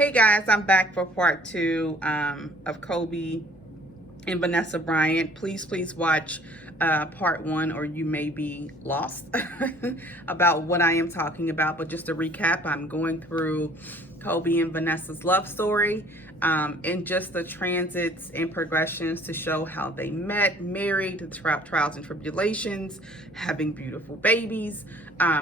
Hey guys, I'm back for part two of Kobe and Vanessa Bryant. Please watch part one, or you may be lost about what I am talking about. But just to recap, I'm going through Kobe and Vanessa's love story, and just the transits and progressions to show how they met, married, the trials and tribulations, having beautiful babies,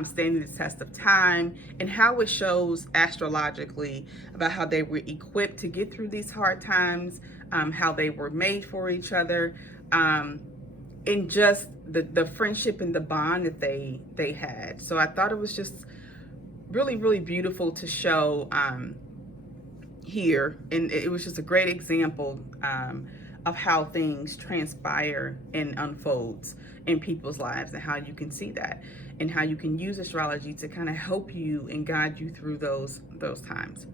standing the test of time, and how it shows astrologically about how they were equipped to get through these hard times, how they were made for each other, and just the friendship and the bond that they had. So I thought it was just really beautiful to show here, and it was just a great example of how things transpire and unfolds in people's lives, and how you can see that, and how you can use astrology to kind of help you and guide you through those times.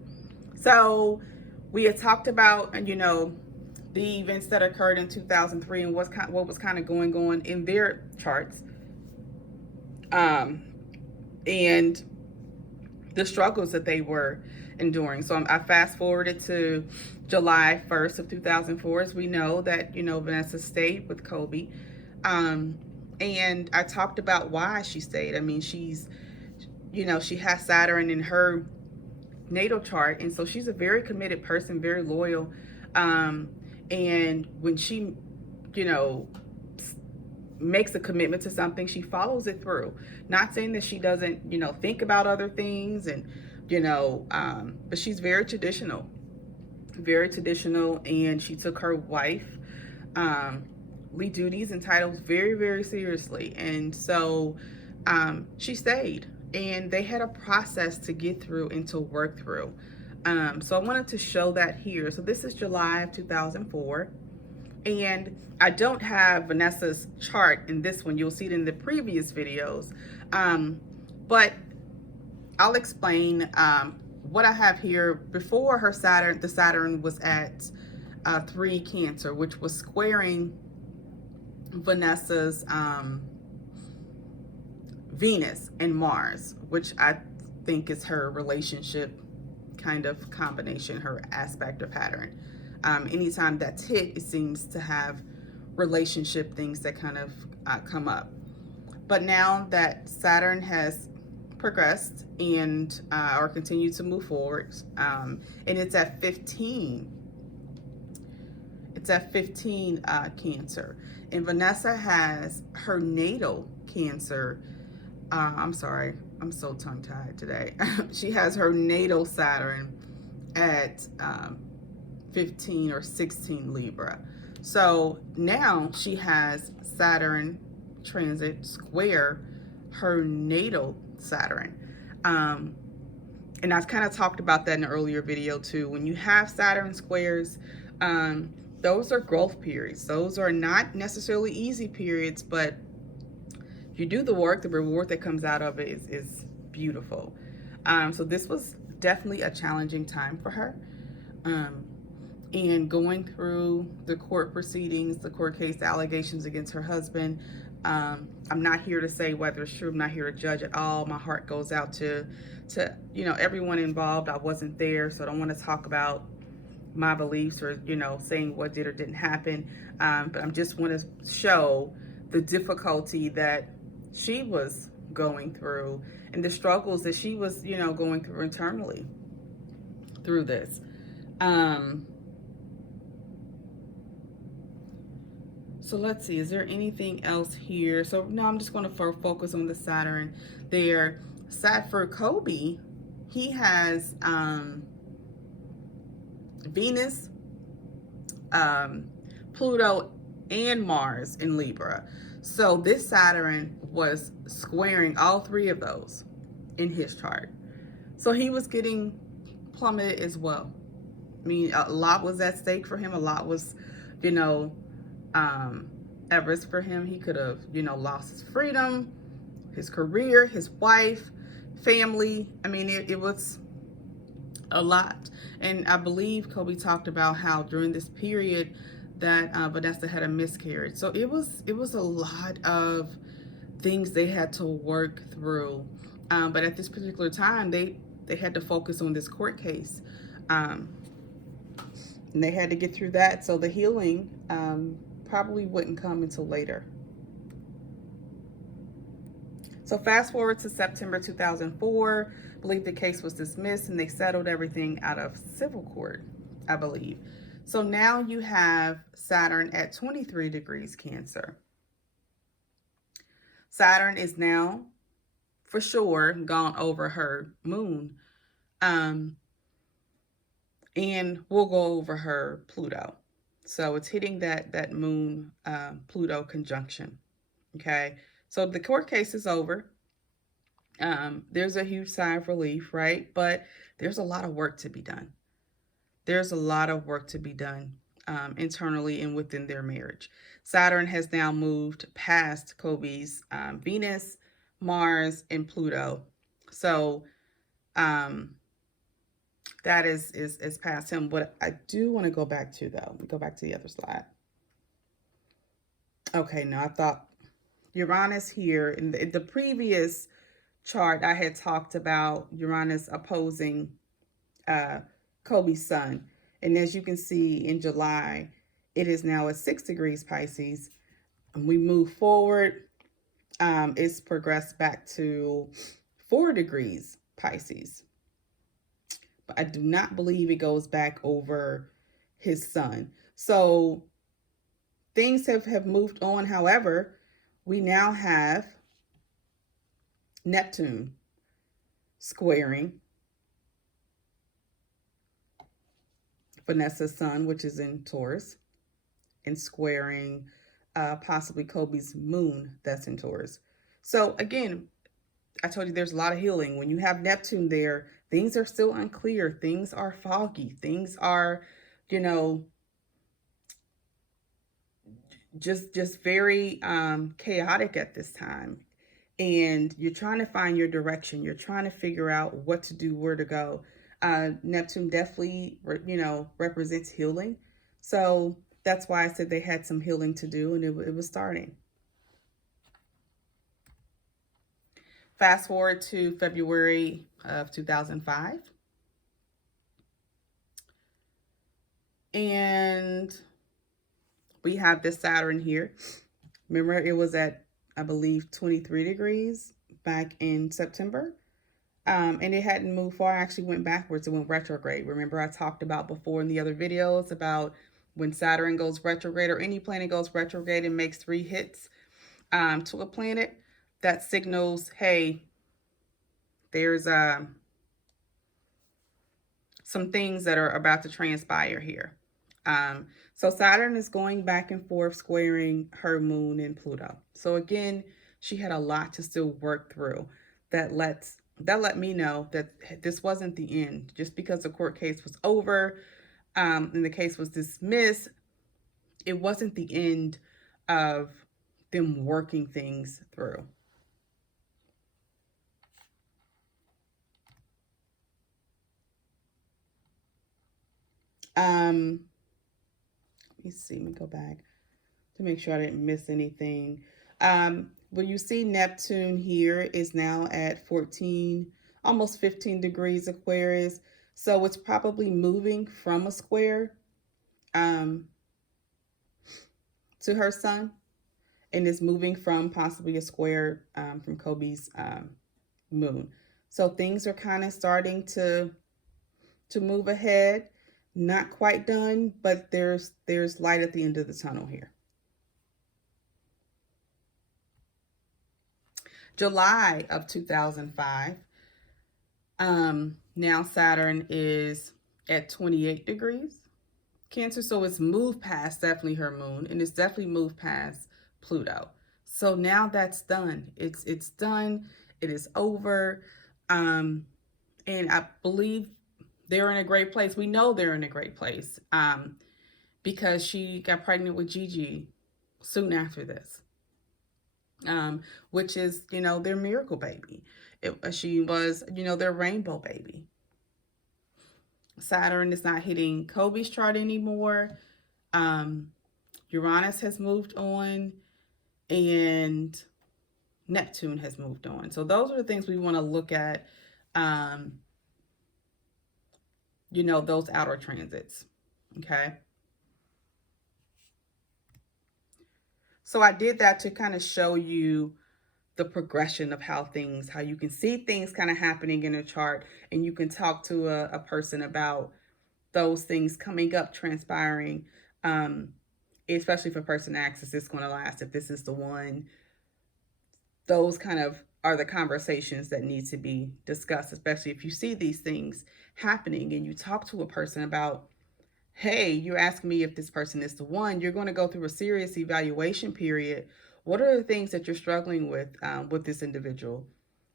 So we had talked about, the events that occurred in 2003 and what was kind of going on in their charts, and the struggles that they were enduring. So I fast forwarded to July 1st of 2004. As we know that, Vanessa stayed with Kobe. And I talked about why she stayed. I mean, she has Saturn in her natal chart. And so she's a very committed person, very loyal. And when she, makes a commitment to something, she follows it through. Not saying that she doesn't, think about other things, and, but she's very traditional, and she took her wife, duties and titles very seriously. And so she stayed, and they had a process to get through and to work through. So I wanted to show that here. So this is July of 2004. And I don't have Vanessa's chart in this one. You'll see it in the previous videos. But I'll explain what I have here. Before her Saturn, the Saturn was at 3 Cancer, which was squaring Vanessa's Venus and Mars, which I think is her relationship kind of combination, her aspect or pattern. Anytime that's hit, it seems to have relationship things that kind of come up. But now that Saturn has progressed and or continued to move forward, and it's at 15. It's at 15 Cancer, and Vanessa has her natal Cancer. I'm sorry, I'm so tongue-tied today. She has her natal Saturn at 15 or 16 Libra. So now she has Saturn transit square her natal Saturn. And I've kind of talked about that in an earlier video too. When you have Saturn squares, those are growth periods. Those are not necessarily easy periods, but if you do the work, the reward that comes out of it is beautiful. So this was definitely a challenging time for her. And going through the court proceedings, the court case, the allegations against her husband. I'm not here to say whether it's true. I'm not here to judge at all. My heart goes out to everyone involved. I wasn't there, so I don't want to talk about my beliefs or, saying what did or didn't happen. But I just want to show the difficulty that she was going through and the struggles that she was, going through internally through this. So let's see, is there anything else here? So no, I'm just going to focus on the Saturn there. For Kobe, he has Venus, Pluto, and Mars in Libra. So this Saturn was squaring all three of those in his chart. So he was getting plummeted as well. I mean, a lot was at stake for him. A lot was, at risk for him. He could have, lost his freedom, his career, his wife, family. I mean, it was a lot. And I believe Kobe talked about how during this period that Vanessa had a miscarriage. So it was a lot of things they had to work through. But at this particular time, they had to focus on this court case. Um, and they had to get through that. So the healing probably wouldn't come until later. So fast forward to September 2004. I believe the case was dismissed and they settled everything out of civil court, I believe. So now you have Saturn at 23 degrees Cancer. Saturn is now for sure gone over her moon. Um, and we'll go over her Pluto. So it's hitting that moon Pluto conjunction. Okay. So the court case is over. There's a huge sigh of relief, right? But there's a lot of work to be done. There's a lot of work to be done internally and within their marriage. Saturn has now moved past Kobe's Venus, Mars, and Pluto. So that is past him. What I do want to go back to, though, let me go back to the other slide. Okay, now I thought Uranus here in the previous chart, I had talked about Uranus opposing Kobe's sun. And as you can see in July, it is now at 6 degrees Pisces. And we move forward, it's progressed back to 4 degrees Pisces. But I do not believe it goes back over his sun. So things have moved on. However, we now have Neptune squaring Vanessa's sun, which is in Taurus, and squaring possibly Kobe's moon that's in Taurus. So again, I told you there's a lot of healing. When you have Neptune there, things are still unclear. Things are foggy. Things are, you know, just very chaotic at this time. And you're trying to find your direction. You're trying to figure out what to do, where to go. Neptune definitely, you know, represents healing. So that's why I said they had some healing to do, and it was starting. Fast forward to February of 2005. And we have this Saturn here. Remember, it was at, I believe, 23 degrees back in September. And it hadn't moved far. I actually went backwards. It went retrograde. Remember, I talked about before in the other videos about when Saturn goes retrograde or any planet goes retrograde and makes 3 hits to a planet, that signals, hey, there's some things that are about to transpire here. So Saturn is going back and forth, squaring her moon and Pluto. So again, she had a lot to still work through. That let me know that this wasn't the end. Just because the court case was over and the case was dismissed, it wasn't the end of them working things through. Let me see, let me go back to make sure I didn't miss anything. Well, you see Neptune here is now at 14, almost 15 degrees Aquarius. So it's probably moving from a square to her sun, and is moving from possibly a square from Kobe's moon. So things are kind of starting to move ahead. Not quite done, but there's light at the end of the tunnel here. July of 2005. Now Saturn is at 28 degrees Cancer, so it's moved past definitely her moon, and it's definitely moved past Pluto. So now that's done. It's done. It is over. And I believe they're in a great place. We know they're in a great place because she got pregnant with Gigi soon after this. Which is, you know, their miracle baby. She was, you know, their rainbow baby. Saturn is not hitting Kobe's chart anymore. Uranus has moved on, and Neptune has moved on. So those are the things we want to look at. those outer transits. Okay. So I did that to kind of show you the progression of how you can see things kind of happening in a chart, and you can talk to a person about those things coming up, transpiring, um, especially if a person asks, is this going to last? If this is the one, those kind of are the conversations that need to be discussed, especially if you see these things happening and you talk to a person about, hey, you're asking me if this person is the one. You're going to go through a serious evaluation period. What are the things that you're struggling with this individual?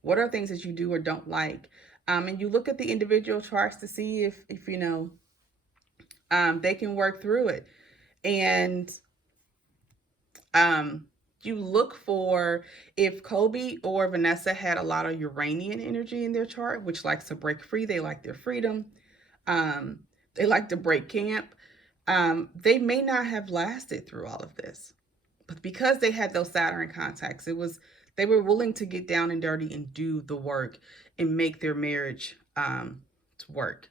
What are things that you do or don't like? And you look at the individual charts to see if they can work through it. And um, you look for, if Kobe or Vanessa had a lot of Uranian energy in their chart, which likes to break free, they like their freedom, um, they like to break camp. They may not have lasted through all of this, but because they had those Saturn contacts, they were willing to get down and dirty and do the work and make their marriage to work.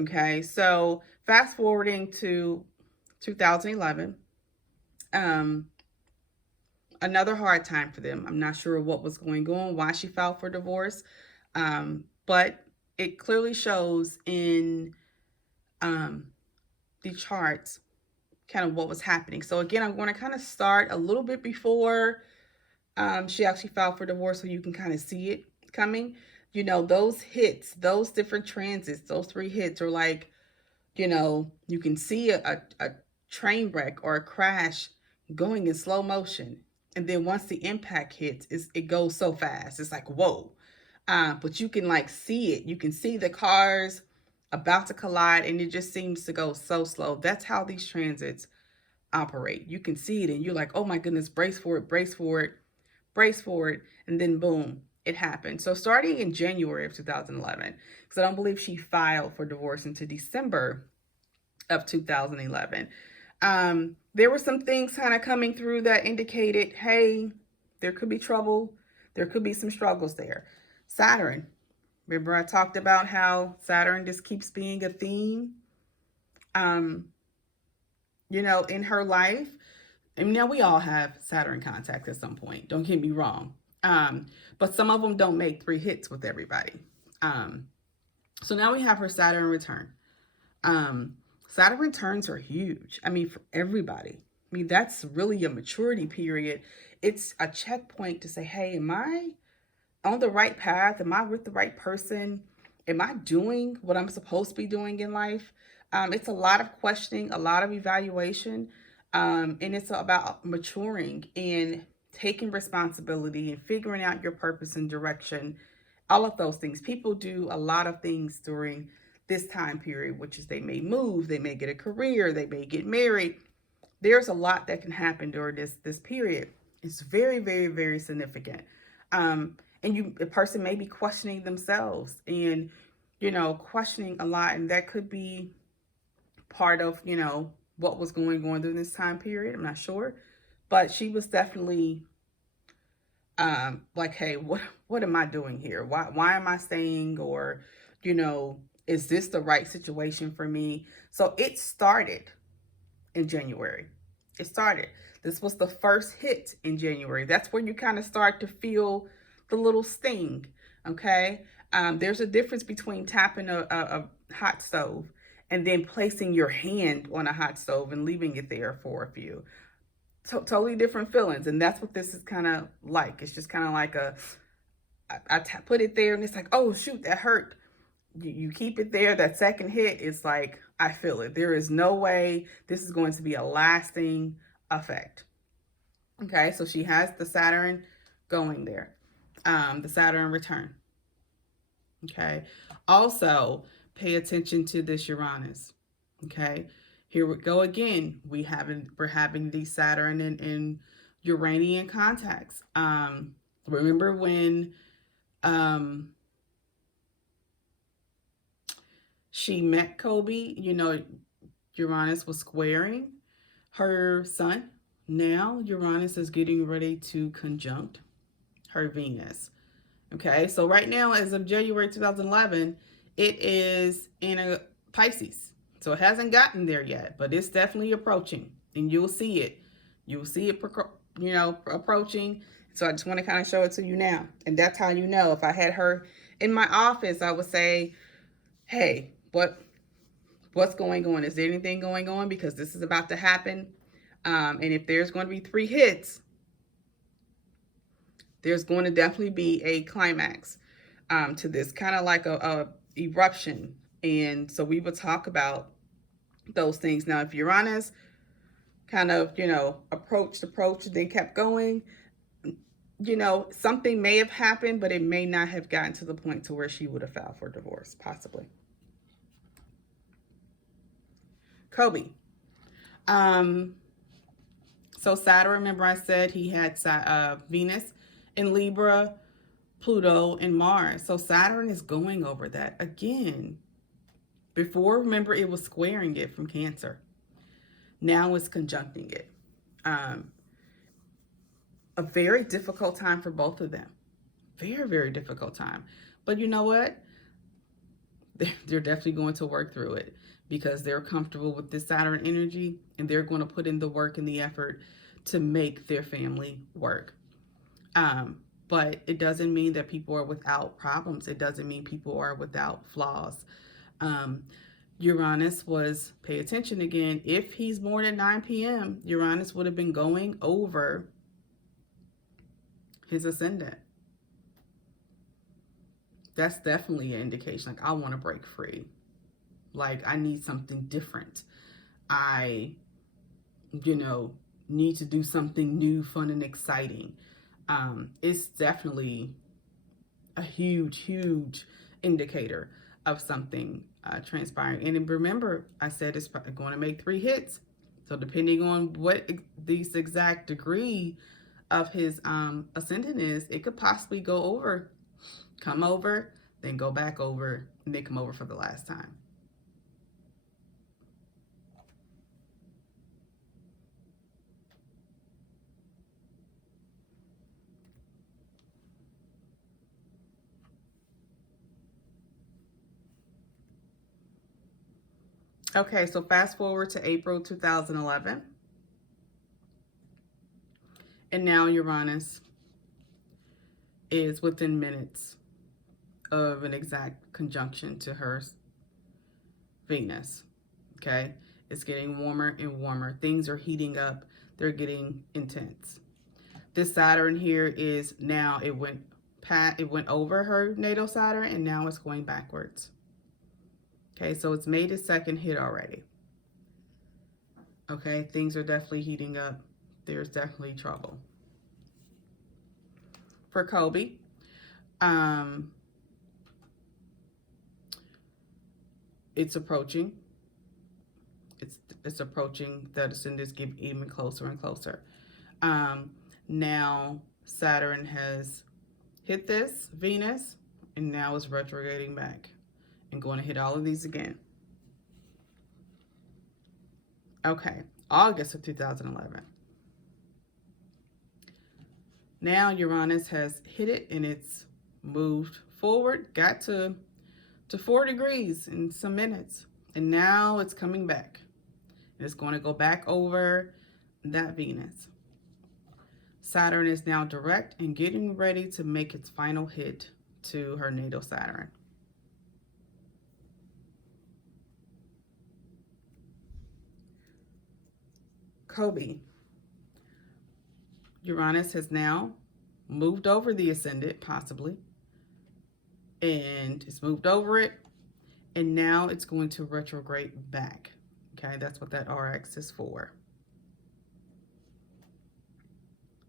Okay, so fast forwarding to 2011, um, another hard time for them. I'm not sure what was going on, why she filed for divorce, but it clearly shows in um, the charts kind of what was happening. So again, I'm going to kind of start a little bit before she actually filed for divorce, so you can kind of see it coming. Those hits, those different transits, those 3 hits are like, you can see a train wreck or a crash going in slow motion. And then once the impact hits, it goes so fast. It's like, whoa. But you can like see it. You can see the cars about to collide, and it just seems to go so slow. That's how these transits operate. You can see it and you're like, oh my goodness, brace for it, brace for it, brace for it. And then boom, it happened. So starting in January of 2011, because I don't believe she filed for divorce until December of 2011, there were some things kind of coming through that indicated, hey, there could be trouble. There could be some struggles there. Saturn. Remember I talked about how Saturn just keeps being a theme, um, in her life. And now we all have Saturn contacts at some point. Don't get me wrong. But some of them don't make 3 hits with everybody. Um, so now we have her Saturn return. Saturn returns are huge. I mean, for everybody. I mean, that's really a maturity period. It's a checkpoint to say, hey, am I on the right path? Am I with the right person? Am I doing what I'm supposed to be doing in life? It's a lot of questioning, a lot of evaluation, and it's about maturing and taking responsibility and figuring out your purpose and direction. All of those things. People do a lot of things during this time period, which is they may move, they may get a career, they may get married. There's a lot that can happen during this period. It's very, very, very significant. And a person may be questioning themselves and, questioning a lot. And that could be part of, what was going on during this time period. I'm not sure. But she was definitely like, hey, what am I doing here? Why am I staying? Or, is this the right situation for me? So it started in January. It started. This was the first hit in January. That's where you kind of start to feel the little sting. Okay. There's a difference between tapping a hot stove and then placing your hand on a hot stove and leaving it there for a few. Totally different feelings. And that's what this is kind of like. It's just kind of like put it there and it's like, oh shoot, that hurt. You keep it there. That second hit is like, I feel it. There is no way this is going to be a lasting effect. Okay, so she has the Saturn going there, the Saturn return. Okay, also pay attention to this Uranus. Okay, here we go again. We're having these Saturn and Uranian contacts. Remember when she met Kobe, Uranus was squaring her sun. Now Uranus is getting ready to conjunct her Venus. Okay, so right now, as of January 2011, it is in in a Pisces. So it hasn't gotten there yet, but it's definitely approaching, and you'll see it. You'll see it, approaching. So I just want to kind of show it to you now. And that's how you know. If I had her in my office, I would say, hey, what's going on? Is there anything going on? Because this is about to happen. And if there's going to be 3 hits, there's going to definitely be a climax to this, kind of like a eruption. And so we would talk about those things. Now, if Uranus kind of, approached, then kept going, something may have happened, but it may not have gotten to the point to where she would have filed for divorce, possibly. Kobe. So Saturn, remember I said he had Venus in Libra, Pluto, and Mars. So Saturn is going over that again. Before, remember, it was squaring it from Cancer. Now it's conjuncting it. A very difficult time for both of them. Very, very difficult time. But you know what? They're definitely going to work through it because they're comfortable with this Saturn energy, and they're going to put in the work and the effort to make their family work. But it doesn't mean that people are without problems. It doesn't mean people are without flaws. Uranus was, pay attention again, if he's more than 9 p.m., Uranus would have been going over his ascendant. That's definitely an indication. Like, I want to break free. Like, I need something different. I, need to do something new, fun, and exciting. It's definitely a huge, huge indicator of something transpiring. And remember, I said it's going to make 3 hits. So depending on what this exact degree of his ascendant is, it could possibly go over, come over, then go back over, and then come over for the last time. Okay, so fast forward to April 2011. And now Uranus is within minutes of an exact conjunction to her Venus. Okay, it's getting warmer and warmer. Things are heating up. They're getting intense. This Saturn here is now, it went over her natal Saturn, and now it's going backwards. Okay, so it's made its second hit already. Okay, things are definitely heating up. There's definitely trouble. For Kobe, it's approaching. It's approaching. The ascendants get even closer and closer. Now Saturn has hit this Venus, and now it's retrograding back and going to hit all of these again. Okay, August of 2011. Now Uranus has hit it, and it's moved forward, got to 4 degrees in some minutes, and now it's coming back. It's going to go back over that Venus. Saturn is now direct and getting ready to make its final hit to her natal Saturn. Kobe. Uranus has now moved over the ascendant, possibly, and it's moved over it, and now it's going to retrograde back. Okay, that's what that RX is for.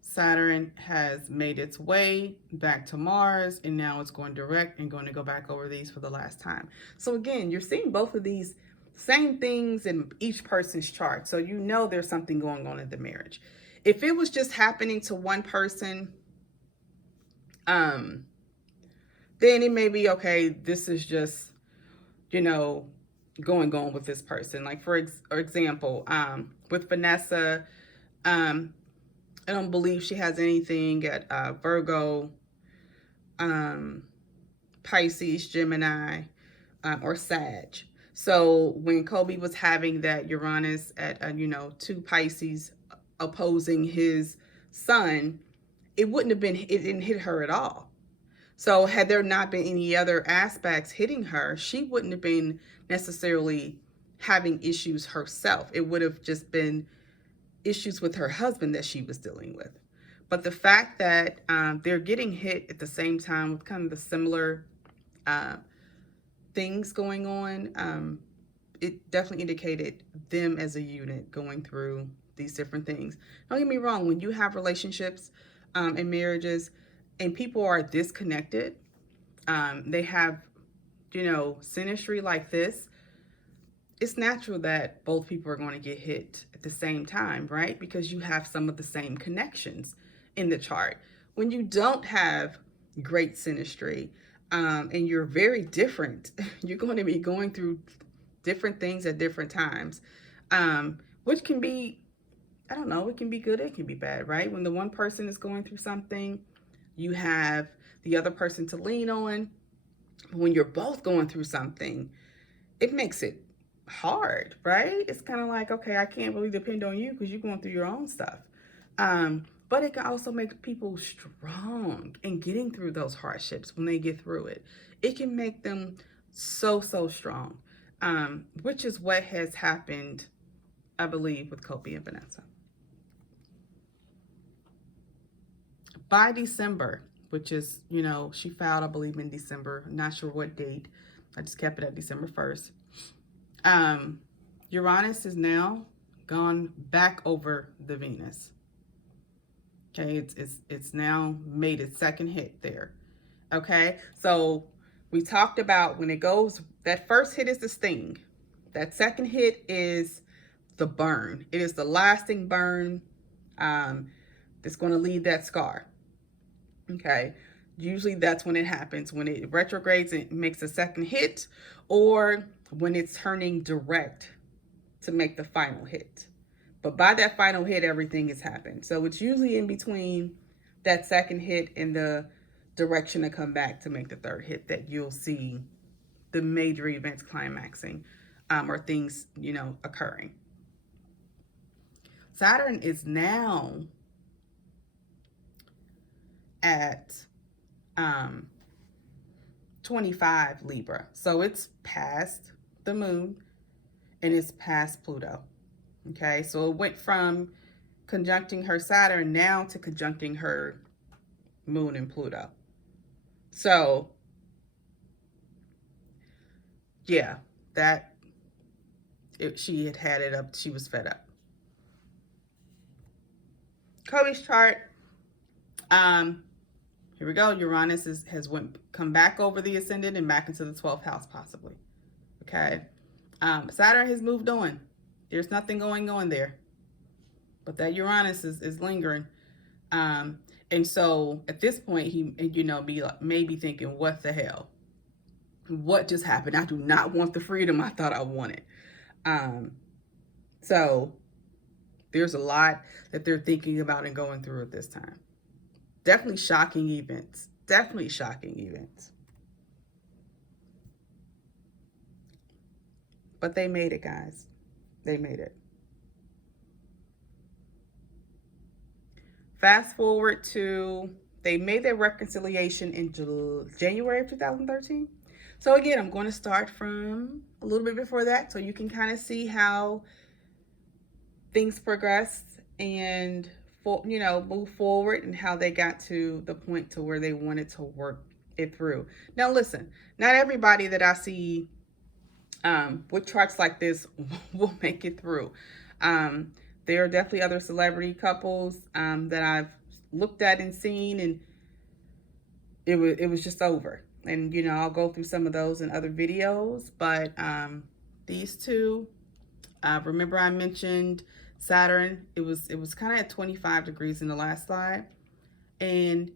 Saturn has made its way back to Mars, and now it's going direct and going to go back over these for the last time. So again, you're seeing both of these same things in each person's chart. So you know there's something going on in the marriage. If it was just happening to one person, then it may be, okay, this is just, going on with this person. Like, for example, with Vanessa, I don't believe she has anything at Virgo, Pisces, Gemini, or Sag. So when Kobe was having that Uranus at, 2 Pisces opposing his sun, it wouldn't have been, it didn't hit her at all. So had there not been any other aspects hitting her, she wouldn't have been necessarily having issues herself. It would have just been issues with her husband that she was dealing with. But the fact that they're getting hit at the same time with kind of the similar uh, things going on, it definitely indicated them as a unit going through these different things. Don't get me wrong, when you have relationships and marriages and people are disconnected, they have, synastry like this, it's natural that both people are going to get hit at the same time, right? Because you have some of the same connections in the chart. When you don't have great synastry and you're very different, you're going to be going through different things at different times, which can be, I don't know, it can be good, it can be bad, right? When the one person is going through something, you have the other person to lean on. When you're both going through something, it makes it hard, right? It's kind of like, okay, I can't really depend on you because you're going through your own stuff. But it can also make people strong in getting through those hardships when they get through it. It can make them so, so strong, which is what has happened, I believe, with Kobe and Vanessa. By December, which is, she filed, I believe, in December. I'm not sure what date. I just kept it at December 1st. Uranus is now gone back over the Venus. Okay, it's now made its second hit there. Okay, so we talked about when it goes, that first hit is the sting. That second hit is the burn. It is the lasting burn that's going to leave that scar. Okay, usually that's when it happens, when it retrogrades and makes a second hit, or when it's turning direct to make the final hit. But by that final hit, everything has happened. So it's usually in between that second hit and the direction to come back to make the third hit that you'll see the major events climaxing or things, occurring. Saturn is now at 25 Libra. So it's past the moon and it's past Pluto. Okay, so it went from conjuncting her Saturn now to conjuncting her moon and Pluto. So, yeah, she had it up. She was fed up. Kobe's chart. Here we go. Uranus has come back over the ascendant and back into the 12th house, possibly. Okay. Saturn has moved on. There's nothing going on there. But that Uranus is lingering. And so at this point, he, may be thinking, what the hell? What just happened? I do not want the freedom I thought I wanted. So there's a lot that they're thinking about and going through at this time. Definitely shocking events. Definitely shocking events. But they made it, guys. They made it. Fast forward to, they made their reconciliation in January of 2013. So again, I'm going to start from a little bit before that so you can kind of see how things progressed and, move forward and how they got to the point to where they wanted to work it through. Now, listen, not everybody that I see with charts like this will make it through. There are definitely other celebrity couples that I've looked at and seen, and it was just over. And I'll go through some of those in other videos. But these two, remember I mentioned Saturn. It was kind of at 25 degrees in the last slide, and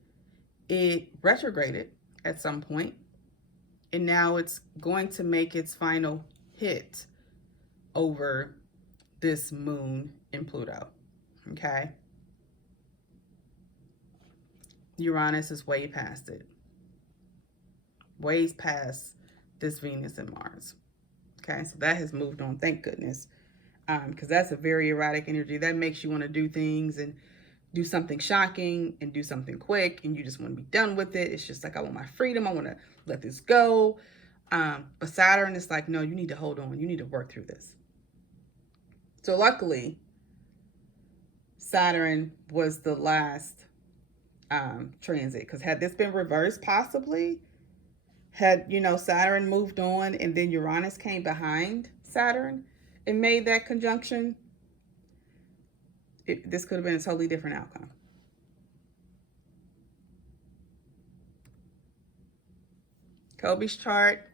it retrograded at some point, and now it's going to make its final hit over this moon in Pluto. Okay, Uranus is way past it, way past this Venus and Mars. Okay, so that has moved on, thank goodness. Because that's a very erratic energy. That makes you want to do things and do something shocking and do something quick, and you just want to be done with it. It's just like, I want my freedom. I want to let this go. But Saturn is like, no, you need to hold on. You need to work through this. So luckily, Saturn was the last transit. Because had this been reversed, possibly, had, Saturn moved on and then Uranus came behind Saturn and made that conjunction, this could have been a totally different outcome. Kobe's chart,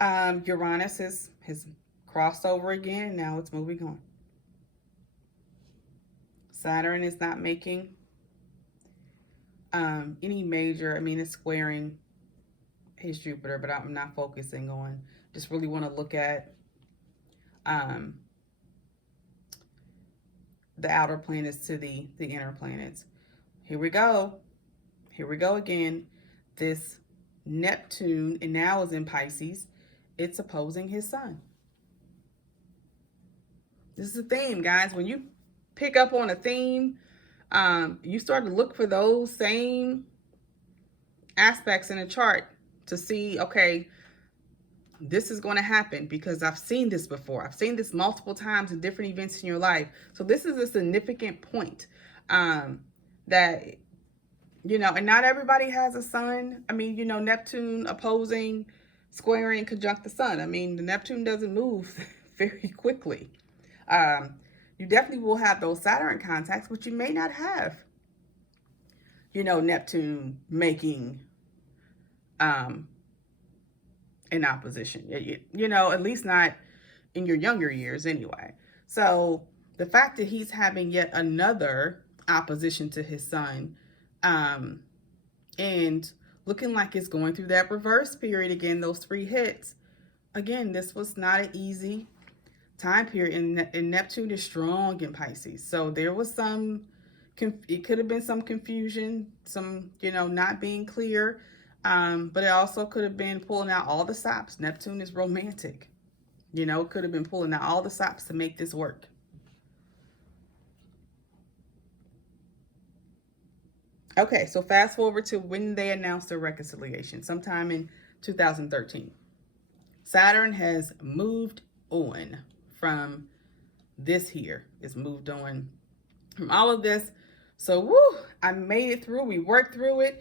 Uranus has crossed over again, and now it's moving on. Saturn is not making any major, it's squaring his Jupiter, but I'm not focusing on, just really want to look at the outer planets to the inner planets. Here we go. Here we go again. This Neptune, and now is in Pisces. It's opposing his sun. This is a theme, guys. When you pick up on a theme, you start to look for those same aspects in a chart to see, okay, this is going to happen because I've seen this before. I've seen this multiple times in different events in your life. So this is a significant point that, and not everybody has a sun. Neptune opposing, squaring, conjunct the sun. The Neptune doesn't move very quickly. You definitely will have those Saturn contacts, but you may not have, Neptune making in opposition, at least not in your younger years anyway. So the fact that he's having yet another opposition to his sun, and looking like it's going through that reverse period again, those 3 hits, again, this was not an easy time period, and Neptune is strong in Pisces. So there was it could have been some confusion, some, not being clear. But it also could have been pulling out all the stops. Neptune is romantic. It could have been pulling out all the stops to make this work. Okay, so fast forward to when they announced their reconciliation, sometime in 2013. Saturn has moved on from this here. It's moved on from all of this. So, woo, I made it through. We worked through it.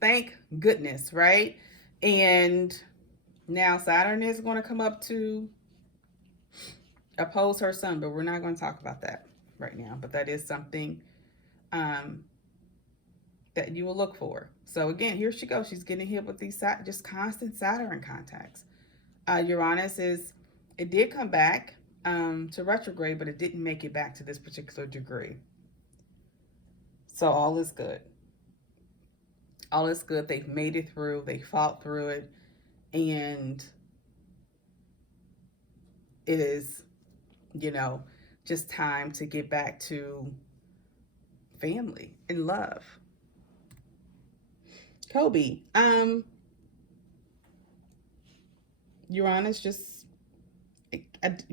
Thank goodness, right? And now Saturn is going to come up to oppose her sun, but we're not going to talk about that right now. But that is something that you will look for. So again, here she goes. She's getting hit with these just constant Saturn contacts. Uranus it did come back to retrograde, but it didn't make it back to this particular degree. So all is good. All is good. They've made it through. They fought through it. And it is, just time to get back to family and love. Kobe, Uranus just,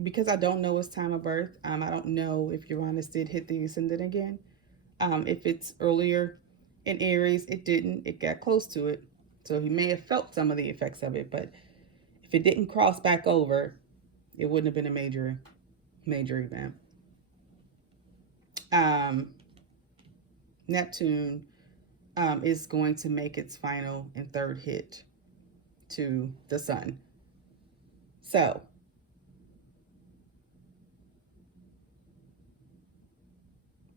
because I don't know his time of birth, I don't know if Uranus did hit the ascendant again. If it's earlier in Aries, it didn't. It got close to it. So he may have felt some of the effects of it, but if it didn't cross back over, it wouldn't have been a major event. Neptune is going to make its final and 3rd hit to the sun. So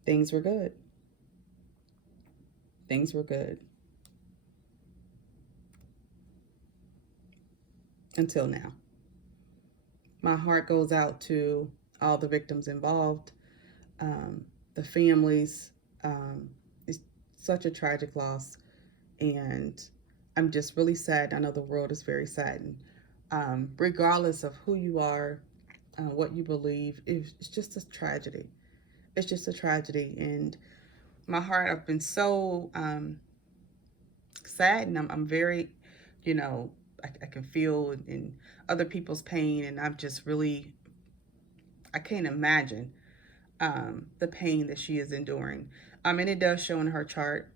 things were good. Things were good. Until now. My heart goes out to all the victims involved, the families. It's such a tragic loss, and I'm just really sad. I know the world is very saddened. Regardless of who you are, what you believe, it's just a tragedy. It's just a tragedy, and my heart, I've been so sad, and I'm very, I can feel in other people's pain, and I've just really, I can't imagine the pain that she is enduring. And it does show in her chart.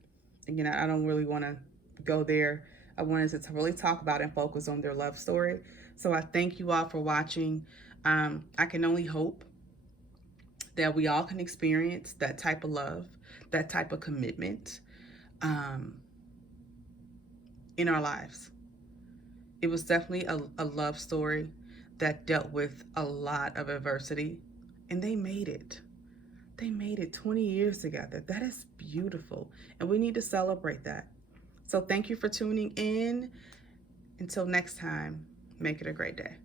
Again, I don't really want to go there. I wanted to really talk about and focus on their love story. So I thank you all for watching. I can only hope that we all can experience that type of love, that type of commitment um, in our lives. It was definitely a love story that dealt with a lot of adversity, and they made it. They made it 20 years together. That is beautiful, and we need to celebrate that. So thank you for tuning in. Until next time, make it a great day.